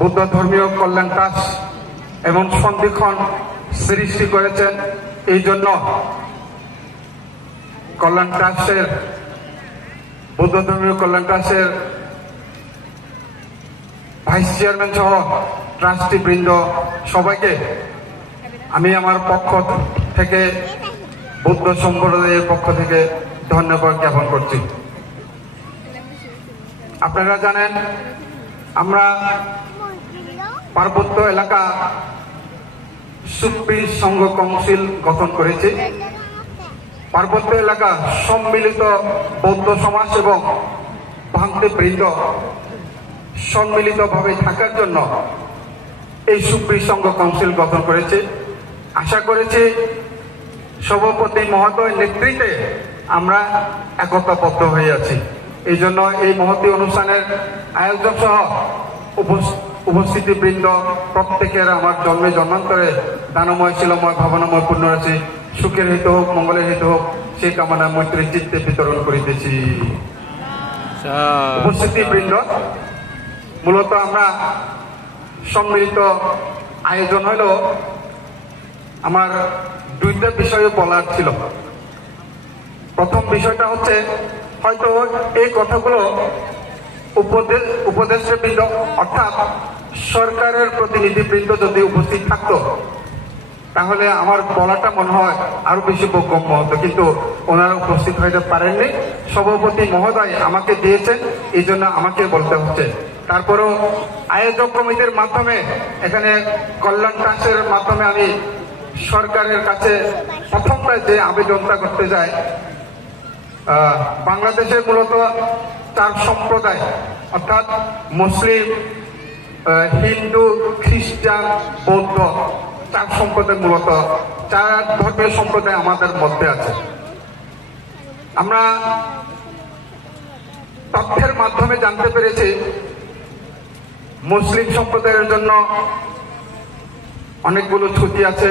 বুদ্ধ ধর্মীয় কল্যাণ ট্রাস্ট এবং সন্ধিক্ষণ সৃষ্টি করেছেন। এই জন্য কল্যাণ ট্রাস্টের বুদ্ধ ধর্মীয় কল্যাণ ট্রাস্টের ভাইস চেয়ারম্যান সহ ট্রাস্টি বৃন্দ সবাইকে আমি আমার পক্ষ থেকে বুদ্ধ সম্প্রদায়ের পক্ষ থেকে ধন্যবাদ জ্ঞাপন করছি। আপনারা জানেন আমরা পার্বত্য এলাকা সুপ্রি সংঘ কাউন্সিল গঠন করেছি। পার্বত্য এলাকা সম্মিলিত বৌদ্ধ সমাজ এবং ভান্তিবৃন্দ সম্মিলিতভাবে থাকার জন্য এই সুপ্রি সংঘ কাউন্সিল গঠন করেছে। আশা করেছি সভাপতি মহোদয়ের নেতৃত্বে আমরা একতাবদ্ধ হয়ে আছি। এই জন্য এই মহতী অনুষ্ঠানের আয়োজক সহ উপস্থিতিবৃন্দ প্রত্যেকের আমার জন্মে জন্মান্তরে দানময় শিলময় ভাবনাময় পূর্ণরাশি সুখের হেতু হোক মঙ্গলের হেতু হোক সে কামনা মৈত্রী চিত্তে বিতরণ করিতেছি। উপস্থিতিবৃন্দ, মূলত আমরা সম্মিলিত আয়োজন হইল আমার দুইটা বিষয়ে বলার ছিল। প্রথম বিষয়টা হচ্ছে হয়তো এই কথাগুলো উপদেষ্টাবৃন্দ অর্থাৎ সরকারের প্রতিনিধিবৃন্দ যদি উপস্থিত থাকতো তাহলে আমার বলাটা মনে হয় আরো বেশি বোধগম্য হতো, কিন্তু ওনারা উপস্থিত হইতে পারেননি। সভাপতি মহোদয় আমাকে দিয়েছেন, এই জন্য আমাকে বলতে হচ্ছে। তারপরেও আয়োজক কমিটির মাধ্যমে এখানে কল্যাণ ট্রাস্টের মাধ্যমে আমি সরকারের কাছে প্রথমটা যে আবেদনটা করতে যাই, বাংলাদেশের মূলত 4 সম্প্রদায় অর্থাৎ মুসলিম, হিন্দু, খ্রিস্টান, বৌদ্ধ 4 সম্প্রদায়, মূলত 4 ধর্মীয় সম্প্রদায় আমাদের মধ্যে আছে। আমরা তথ্যের মাধ্যমে জানতে পেরেছি মুসলিম সম্প্রদায়ের জন্য অনেকগুলো ছুটি আছে,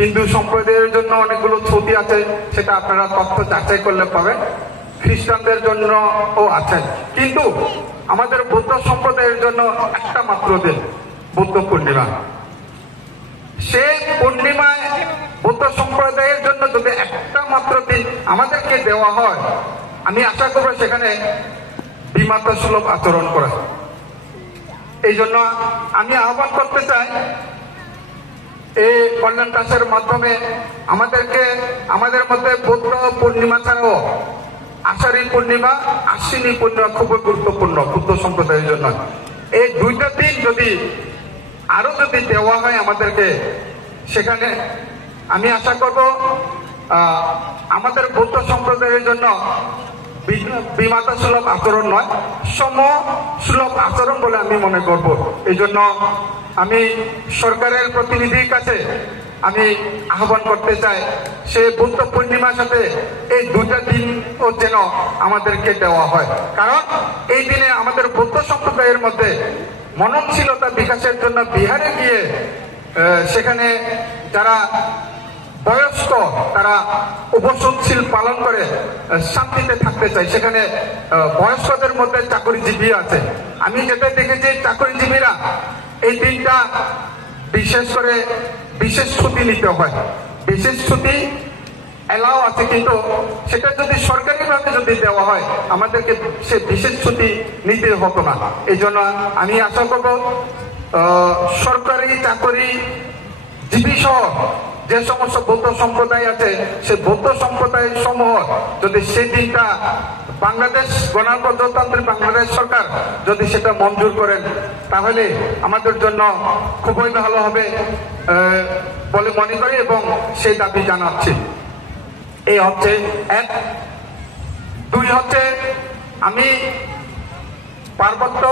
হিন্দু সম্প্রদায়ের জন্য অনেকগুলো ছুটি আছে, সেটা আপনারা তথ্য যাচাই করলে পাবেন। খ্রিস্টানদের জন্য ও আছে, কিন্তু আমাদের বৌদ্ধ সম্প্রদায়ের জন্য একটা মাত্র দিন বুদ্ধ পূর্ণিমা। সেই পূর্ণিমায় বৌদ্ধ সম্প্রদায়ের জন্য যদি একটা মাত্র দিন আমাদেরকে দেওয়া হয়, আমি আশা করবো সেখানে বিমাতা সুলভ আচরণ করা। এই জন্য আমি আহ্বান করতে চাই এই কল্যাণ ট্রাস্টের মাধ্যমে আমাদের মধ্যে বৌদ্ধ পূর্ণিমা ছাড়াও আষাঢ়ী পূর্ণিমা, আশ্বিনী পূর্ণিমা খুবই গুরুত্বপূর্ণ বুদ্ধ সম্প্রদায়ের জন্য। এই দুইটা দিন যদি আরো যদি দেওয়া হয় আমাদেরকে, সেখানে আমি আশা করব আমাদের বৌদ্ধ সম্প্রদায়ের জন্য বিমাতা সুলভ আচরণ নয়, সম সুলভ আচরণ বলে আমি মনে করব। এই জন্য আমি সরকারের প্রতিনিধির কাছে আমি আহ্বান করতে চাই, সে বুদ্ধ পূর্ণিমার সাথে এই দুটা দিনও যেন আমাদেরকে দেওয়া হয়। কারণ এই দিনে আমাদের বৌদ্ধ সম্প্রদায়ের মধ্যে মননশীলতা বিকাশের জন্য বিহারে গিয়ে সেখানে যারা বয়স্ক তারা উপসনশীল পালন করে শান্তিতে থাকতে চায়, সেখানে বয়স্কদের মধ্যে চাকরিজীবী আছে। আমি যেটা দেখেছি চাকরিজীবীরা এই দিনটা বিশেষ করে বিশেষ ছুটি নিতে হয়। বিশেষ ছুটি এলাও আছে, কিন্তু সেটা যদি সরকারিভাবে যদি দেওয়া হয় আমাদেরকে সে বিশেষ ছুটি নিতে হতো না। এই জন্য আমি আশা করব সরকারি চাকরিজীবী সহ যে সমস্ত বৌদ্ধ সম্প্রদায় আছে সেই বৌদ্ধ সম্প্রদায় সমূহ যদি সেই দিনটা বাংলাদেশ গণপ্রজাতন্ত্রী বাংলাদেশ সরকার যদি সেটা মঞ্জুর করেন তাহলে আমাদের জন্য খুবই ভালো হবে বলে মনে করি এবং সেই দাবি জানাচ্ছি। এই হচ্ছে এক। দুই হচ্ছে আমি পার্বত্য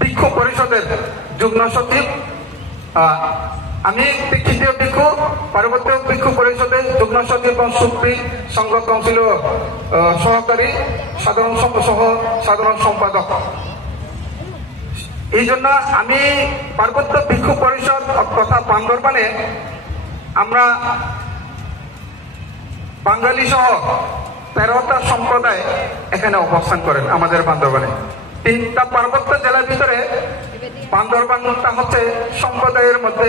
ভিক্ষু পরিষদের যুগ্ম সচিব, আমি তৃতীয় ভিক্ষু পার্বত্য ভিক্ষু পরিষদের যুগ্ম সচিব এবং সুপ্রি সংঘ কাউন্সিল সহকারী সাধারণ সম্পাদক। এই জন্য আমি পার্বত্য ভিক্ষু পরিষদ তথা বান্দরবানে আমরা বাঙালি সহ 13টা সম্প্রদায় এখানে অবস্থান করেন আমাদের বান্দরবানে। 3টা পার্বত্য জেলার ভিতরে বান্দরবানটা হচ্ছে সম্প্রদায়ের মধ্যে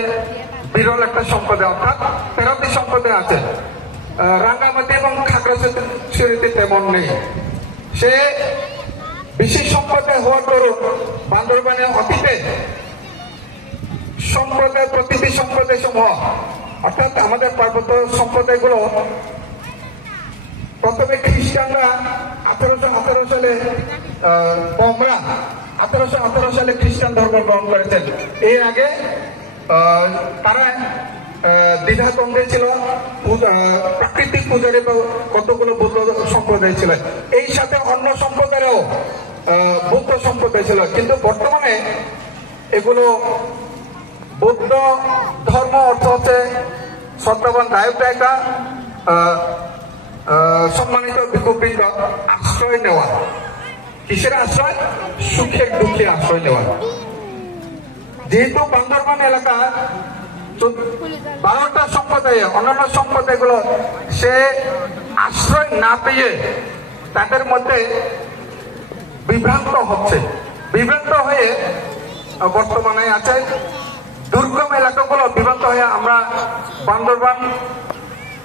বিরল একটা সম্প্রদায়, অর্থাৎ 13টি সম্প্রদায় আছে। রাঙ্গামাটি এবং খাগড়াছড়িতে তেমন নেই। সে বিশেষ সম্প্রদায় হওয়ার দরুন বান্দরবানে অতীতে সম্প্রদায় প্রতিটি সম্প্রদায় সমূহ অর্থাৎ আমাদের পার্বত্য সম্প্রদায়গুলো প্রথমে খ্রিস্টানরা 1818 সালে বমরা 1818 সালে খ্রিস্টান ধর্ম গ্রহণ করেছেন। এর আগে তারা দ্বিধাদ্বন্দ্বে ছিল, প্রাকৃতিক পূজারী কতগুলো বৌদ্ধ সম্প্রদায় ছিল, এই সাথে অন্য সম্প্রদায়েরও বৌদ্ধ সম্প্রদায় ছিল, কিন্তু বর্তমানে এগুলো বৌদ্ধ ধর্ম অর্থ হচ্ছে শ্রদ্ধাবান দায়ক দায়িকা সম্মানিত ভিক্ষুবৃন্দ আশ্রয় নেওয়া। কিসের আশ্রয়? সুখের দুঃখে আশ্রয় নেওয়া। যেহেতু বান্দরবান এলাকা 12টা সম্প্রদায়, অন্যান্য সম্প্রদায়গুলো সে আশ্রয় না পেয়ে তাদের মধ্যে বিভ্রান্ত হয়ে বর্তমানে আছে। দুর্গম এলাকাগুলো বিভ্রান্ত হয়ে আমরা বান্দরবান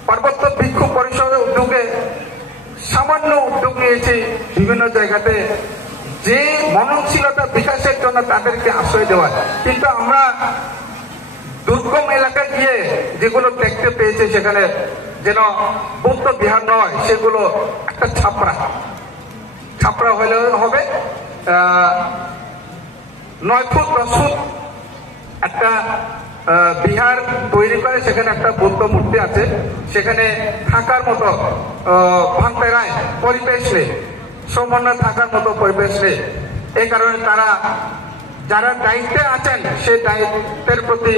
পার্বত্য ভিক্ষু পরিষদের উদ্যোগে সামান্য উদ্যোগ নিয়েছি বিভিন্ন জায়গাতে যে মননশীলতা বিকাশের জন্য তাদেরকে আশ্রয় দেওয়া। কিন্তু আমরা দুর্গম এলাকায় গিয়ে যেগুলো দেখতে পেয়েছি সেখানে যেন বৌদ্ধ বিহার নয়, সেগুলো একটা ছাপড়া হলে হবে 9 ফুট 10 ফুট একটা বিহার তৈরি করে, সেখানে একটা বৌদ্ধ মূর্তি আছে, সেখানে থাকার মতো ভান্তেরায় পরিবেশ নেই, সমন্বয় থাকার মতো পরিবেশ নেই। এই কারণে তারা যারা দায়িত্বে আছেন সেই দায়িত্বের প্রতি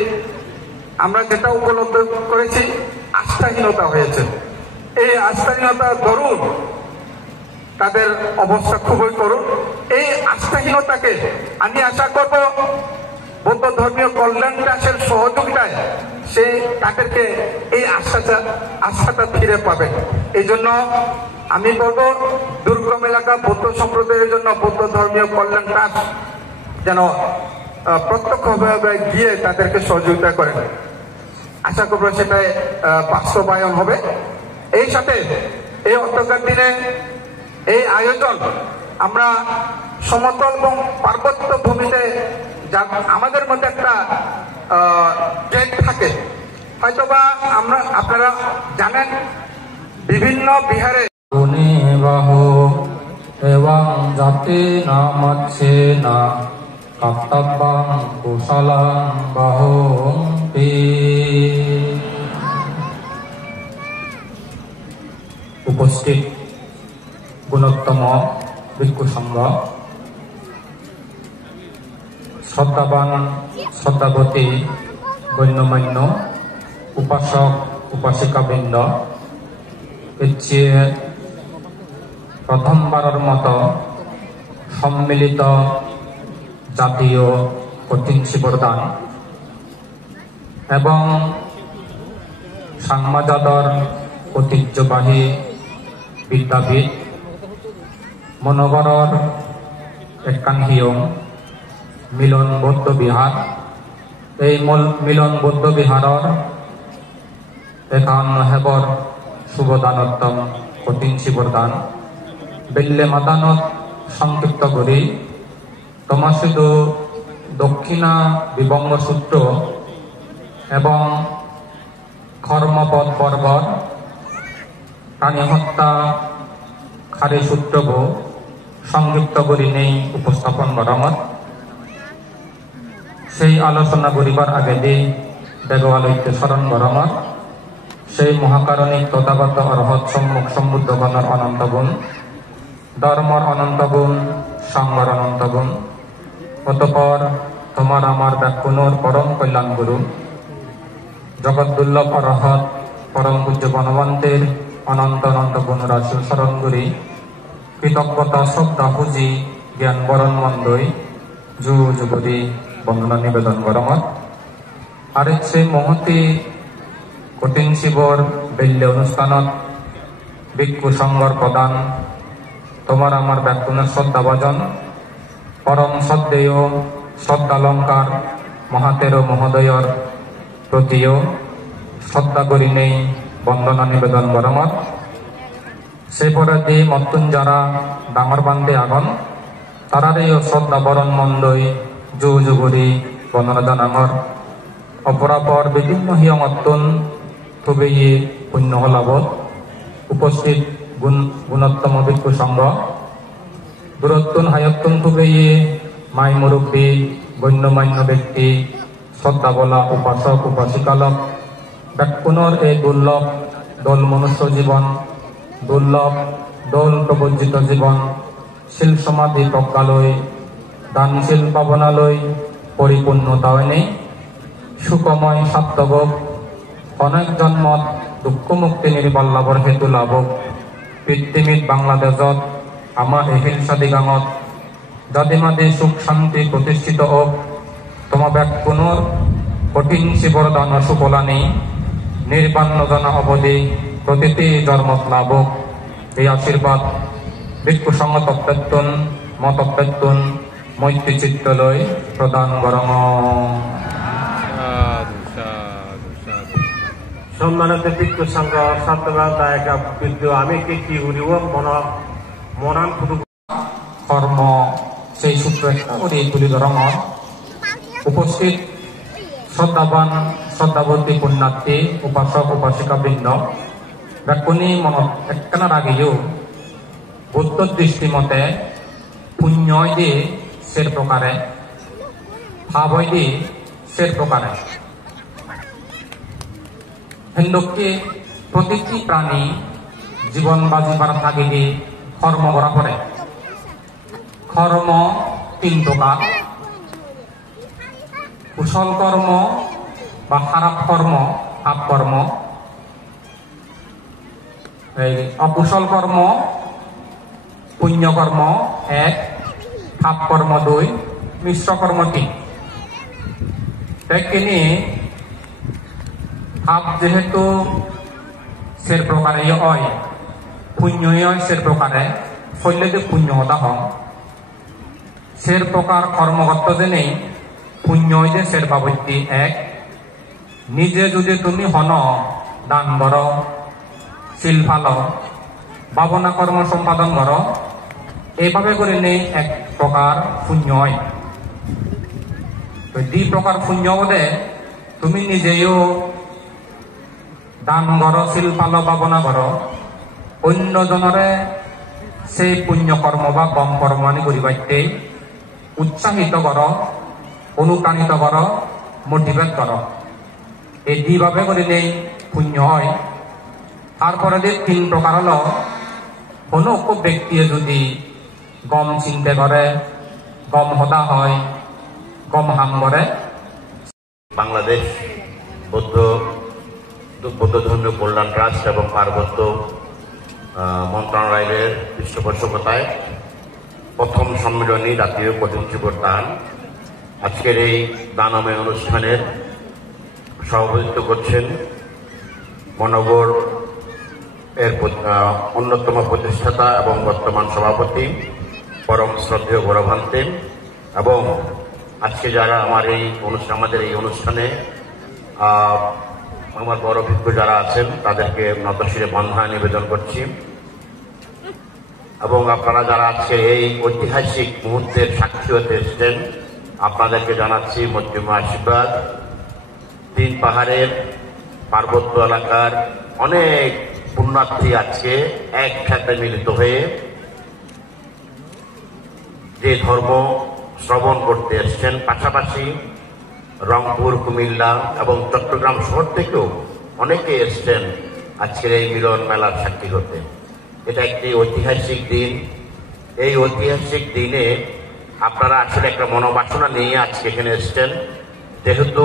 আমরা যেটা উপলব্ধি করেছি আস্থাহীনতা হয়েছে। এই আস্থাহীনতার দরুন তাদের অবস্থা খুবই করুন। এই আস্থাহীনতাকে আমি আশা করব বৌদ্ধ ধর্মীয় কল্যাণ দাসের সহযোগিতায় সে তাদেরকে এই আস্থাটা ফিরে পাবে। এই জন্য আমি বলবো দুর্গম এলাকা বৌদ্ধ সম্প্রদায়ের জন্য বৌদ্ধ ধর্মীয় কল্যাণ দাস যেন প্রত্যক্ষভাবে গিয়ে তাদেরকে সহযোগিতা করেন। আশা করবো সেটাই বাস্তবায়ন হবে। এই সাথে এই অন্ধকার দিনে এই আয়োজন আমরা সমতল এবং পার্বত্য ভূমিতে আমাদের মধ্যে একটা ট্রেন্ড থাকে, হয়তোবা আপনারা জানেন বিভিন্ন বিহারে এবং জাতি নামাচ্ছে না কর্তব্যং কুশলং বাহন্তি। উপস্থিত গুণোত্তম ভিক্ষু সংঘ, শ্রদ্ধাবান শ্রদ্ধাবতী গণ্যমান্য উপাসক উপাসিকাবৃন্দ, এর চেয়ে প্রথমবারের মতো সম্মিলিত জাতীয় কঠিন শিবরদান এবং সাংমাজাদর ঐতিহ্যবাহী বিদ্যাপীঠ মনোগড়র একানহিয়ং মিলন বৌদ্ধ বিহার, এই মিলন বৌদ্ধ বিহারর 51 হেবর শুভদানোত্তম কঠিন শিবরদান বেল্লে মাদানত সংক্ষিপ্ত করি তোমাসিদু দক্ষিণা বিবঙ্গ সূত্র এবং কর্মপদ বর্বর প্রাণী হত্যা খারে সূত্রব সংযুক্ত করি নেই উপস্থাপন করামত সেই আলোচনা করিবার আগে দিয়ে দেগওয়ালৈক্য স্মরণ করামত সেই মহাকারণিক তথাগত অর্হত সম্মুখ সমুদ্রগণের অনন্ত গুণ ধর্মর অনন্ত গুণ সংঘর অনন্ত গুণ অতঃপর তোমার আমার ব্যাকুণর পরম কল্যাণ গুরু জগৎ দুর্লভ অরহত পরম পূজ্য বনবন্তের অনন্ত অনন্ত গুণ রাশি স্মরণ করি কৃতজ্ঞতা শ্রদ্ধা পুঁজি জ্ঞান বরণ মন্দই যুগরি বন্দনা নিবেদন গরমত আরেক সে মহতি কঠিন শিবর বেল্য অনুষ্ঠানত ভিক্ষু সংঘর প্রদান তোমার আমার ব্যাকুণের শ্রদ্ধাভাজন পরম শ্রদ্ধেয় শ্রদ্ধালঙ্কার মহাতের মহোদয়র প্রতিও শ্রদ্ধা করি নেই বন্দনা নিবেদন গরমত সে পরে দি মতুন যারা ডাঙর বান্ধে আগন তারারেও শ্রদ্ধা বরণ মন্দই যুগরি বন্দনা জানাঙর অপরাপর বিভিন্ন হিয়ং অত্যন খুবই পুণ্য লাভত উপস্থিত গুণোত্তম ভিক্ষু সংঘ দূরত্তন হায়ত্তন খুবই মাই মুরব্বী গণ্যমান্য ব্যক্তি শ্রদ্ধা বলা উপাসক উপাসিকালক ব্যাকুণর এই দুর্লভ দোল মনুষ্য জীবন দুর্লভ দোল প্রবজ্জিত জীবন শিল সমাধি প্রজ্ঞালয় দানশীল পাবনালয় পরিপূর্ণতা নেই সুখময় সাত্তবক অনেক জন্মত দুঃখ মুক্তি নির্বাল লাভর হেতু লাভক পৃথিবীত বাংলাদেশত আমার এহিল সাদিগাঙত জাতিমাদি সুখ শান্তি প্রতিষ্ঠিত হোক তোমা ব্যাকুণর কঠিন শিবর দান সুফলানি নির্বান্ন জন অবধি প্রতিটি জন্মত লাভক এই আশীর্বাদ ভিক্ষু সংঘ তত্ত্বন মতত্ত্বন মৈত্রী চিত্তলয় প্রদান গরম সম্মানিত ভিক্ষু সংঘ সত্যবাদায়ক বিদ্যু আমি কি উড়িব মনান ফুটু কর্ম সেই সূত্র করে তুলি ধরমত উপস্থিত শ্রদ্ধাবান শ্রদ্ধাবতী পুণ্যার্থী উপাসক উপাসিকা বৃন্দ ব্যাকুণী মনত একখানার আগেও বুদ্ধ দৃষ্টি মতে পুণ্যয় দিয়ে সের প্রকারে ভাবয় দিয়ে সের প্রকারে হিন্দুকে প্রতিটি প্রাণী জীবন বাজিবার থাকিলে কর্ম করা করে কর্ম তিন প্রকার কুশল কর্ম বা খারাপ কর্ম পাপ কর্ম এই অকুশল কর্ম পুণ্যকর্ম এক পাপ কর্ম দুই মিশ্র কর্ম তিন তেমনি পাপ যেহেতু সের প্রকারে হয় পুণ্য হয় সের প্রকারে ফলে যে পুণ্য হতা হন সের প্রকার কর্মকর্ত যে নেই পুণ্য যে সের বাবত্যি এক নিজে যদি তুমি হন দান কর শিল ফাল ভাবনা কর্ম সম্পাদন কর এইভাবে করে নেই এক প্রকার পুণ্য হয় দুই প্রকার পুণ্য বোধে তুমি নিজেও দান কর শিল ফাল ভাবনা কর অন্য জনরে সেই পুণ্য কর্ম বা কম কর্ম আনি করিবাইতে উৎসাহিত কর অনুপ্রাণিত কর মোটিভেট কর এই দুইভাবে করে নেই পুণ্য হয় তারপরে যে তিন প্রকার হলো কোনো ব্যক্তি যদি গম চিন্তা করে গম হতা হয় গম হাম করে বাংলাদেশ বৌদ্ধ ধর্মীয় কল্যাণ ট্রাস্ট এবং পার্বত্য মন্ত্রণালয়ের পৃষ্ঠপোষকতায় প্রথম সম্মেলনী জাতীয় কঠিন শিবর দান আজকের এই দানময় অনুষ্ঠানের সভাপতিত্ব করছেন মহানগর এর অন্যতম প্রতিষ্ঠাতা এবং বর্তমান সভাপতি পরম শ্রদ্ধেয় গৌরভান্তে এবং আজকে যারা আমাদের এই অনুষ্ঠানে আমার বড় ভিক্ষু যারা আছেন তাদেরকে নতশিরে বন্ধনা নিবেদন করছি এবং আপনারা যারা আজকে এই ঐতিহাসিক মুহূর্তের সাক্ষী হতে এসেছেন আপনাদেরকে জানাচ্ছি মধ্যম আশীর্বাদ তিন পাহাড়ের পার্বত্য এলাকার অনেক পুণ্যার্থী আজকে একসাথে মিলিত হয়ে যে ধর্ম শ্রবণ করতে এসছেন, পাশাপাশি রংপুর, কুমিল্লা এবং চট্টগ্রাম শহর থেকেও অনেকে এসছেন আজকের এই মিলন মেলার সাক্ষী হতে। এটা একটি ঐতিহাসিক দিন। এই ঐতিহাসিক দিনে আপনারা আসলে একটা মনোবাসনা নিয়ে আজকে এখানে এসছেন। যেহেতু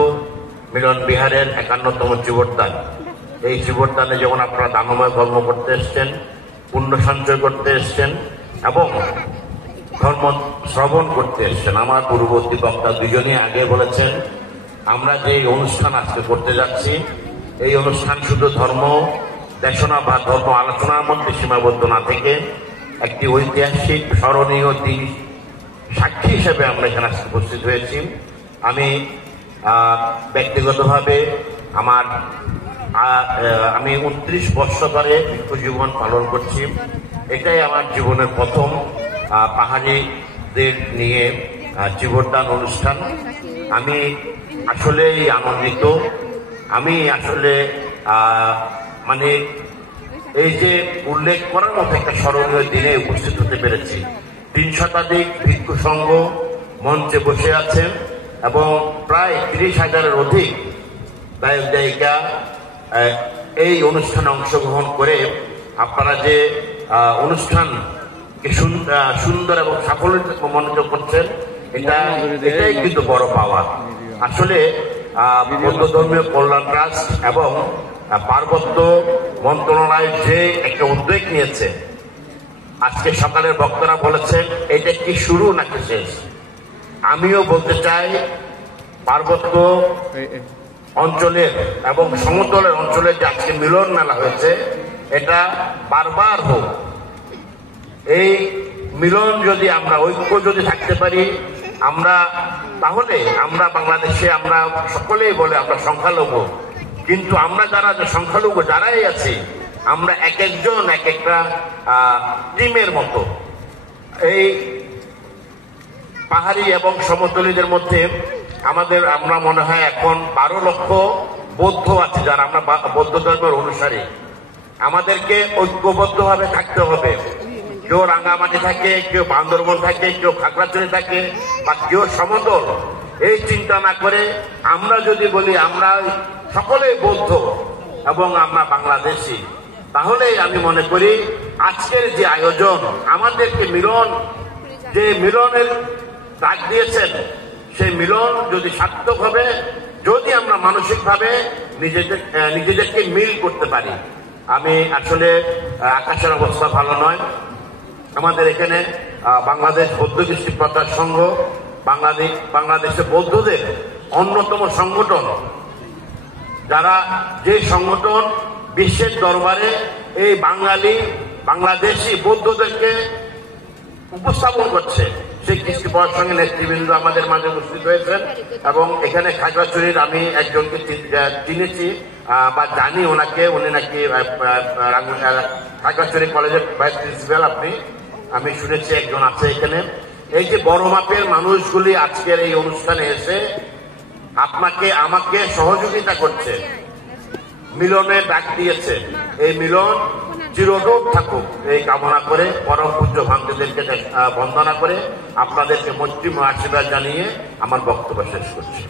মিলন বিহারের 51তম জীবনদান, এই জীবনদানে যেমন আপনারা দানময় কর্ম করতে এসছেন, পুণ্য সঞ্চয় করতে এসছেন এবং ধর্ম শ্রবণ করতে এসছেন। আমার পূর্ববর্তী বক্তা দুজনই আগে বলেছেন, আমরা যে অনুষ্ঠান আজকে করতে যাচ্ছি, এই অনুষ্ঠান শুধু ধর্ম দেশনা বা ধর্ম আলোচনার মধ্যে সীমাবদ্ধ না থেকে একটি ঐতিহাসিক স্মরণীয় দিন সাক্ষী হিসেবে আমরা এখানে উপস্থিত হয়েছি। আমি ব্যক্তিগতভাবে আমি 29 বছর ধরে ভিক্ষু জীবন পালন করছি। এটাই আমার জীবনের প্রথম পাহাড়িদের নিয়ে জীবনদান অনুষ্ঠান। আমি আসলেই আনন্দিত। আমি আসলে মানে এই যে উল্লেখ করার মতো একটা স্মরণীয় দিনে উপস্থিত হতে পেরেছি। 3 শতাধিক ভিক্ষু সংঘ মঞ্চে বসে আছেন এবং প্রায় 30,000-এর অধিক গায়ক গায়িকা এই অনুষ্ঠানে অংশগ্রহণ করে আপনারা যে অনুষ্ঠানকে সুন্দর এবং সাফল্যমণ্ডিত করছেন, এটাই কিন্তু বড় পাওয়া। আসলে বৌদ্ধ ধর্মীয় কল্যাণ ট্রাস্ট এবং পার্বত্য মন্ত্রণালয় যে একটা উদ্যোগ নিয়েছে, আজকে সকালের বক্তারা বলেছেন এটা কি শুরু নাকি শেষ। আমিও বলতে চাই, পার্বত্য অঞ্চলের এবং সমতলের অঞ্চলের যে আজকে মিলন মেলা হয়েছে, এটা বারবার হোক। এই মিলন যদি আমরা ঐক্য যদি থাকতে পারি, তাহলে আমরা বাংলাদেশে আমরা সকলেই বলে আমরা সংখ্যালঘু, কিন্তু আমরা যারা সংখ্যালঘু যারাই আছি, আমরা এক একজন এক একটা টিমের মতো। এই পাহাড়ি এবং সমতলীদের মধ্যে আমরা মনে হয় এখন 12 লক্ষ বৌদ্ধ আছে, যারা আমরা বৌদ্ধ ধর্মের অনুসারী। আমাদেরকে ঐক্যবদ্ধভাবে থাকতে হবে। কেউ রাঙ্গামাটি থাকে, কেউ বান্দরবন থাকে, কেউ খাগড়াছড়ি থাকে বা কেউ সমতল, এই চিন্তা না করে আমরা যদি বলি আমরা সকলেই বৌদ্ধ এবং আমরা বাংলাদেশি, তাহলে আমি মনে করি আজকের যে আয়োজন আমাদেরকে যে মিলনের ডাক দিয়েছেন, সেই মিলন যদি সার্থক হবে, যদি আমরা মানসিকভাবে নিজেদেরকে মিল করতে পারি। আমি আসলে আকাশের অবস্থা ভালো নয়। আমাদের এখানে বাংলাদেশ বৌদ্ধ কৃষ্টি প্রচার সংঘ বাংলাদেশের বৌদ্ধদের অন্যতম সংগঠন, যে সংগঠন বিশ্বের দরবারে এই বাংলাদেশি বৌদ্ধদেরকে উপস্থাপন করছে। সেই কৃষ্টি প্রচার সংঘের নেতৃবৃন্দ আমাদের মাঝে উপস্থিত হয়েছেন এবং এখানে খাগড়াছড়ির আমি একজনকে চিনেছি বা জানি ওনাকে, উনি নাকি খাগড়াছড়ি কলেজের ভাইস প্রিন্সিপাল। আমি শুনেছি একজন আছে এখানে। এই যে বড় মাপের মানুষগুলি আজকের এই অনুষ্ঠানে এসে আমাকে সহযোগিতা করছে, মিলনে ডাক দিয়েছে। এই মিলন চিরদূর থাকুক এই কামনা করে, পরম পূজ্য ভান্তিদেরকে বন্দনা করে আপনাদেরকে মৈত্রী আশীর্বাদ জানিয়ে আমার বক্তব্য শেষ করছি।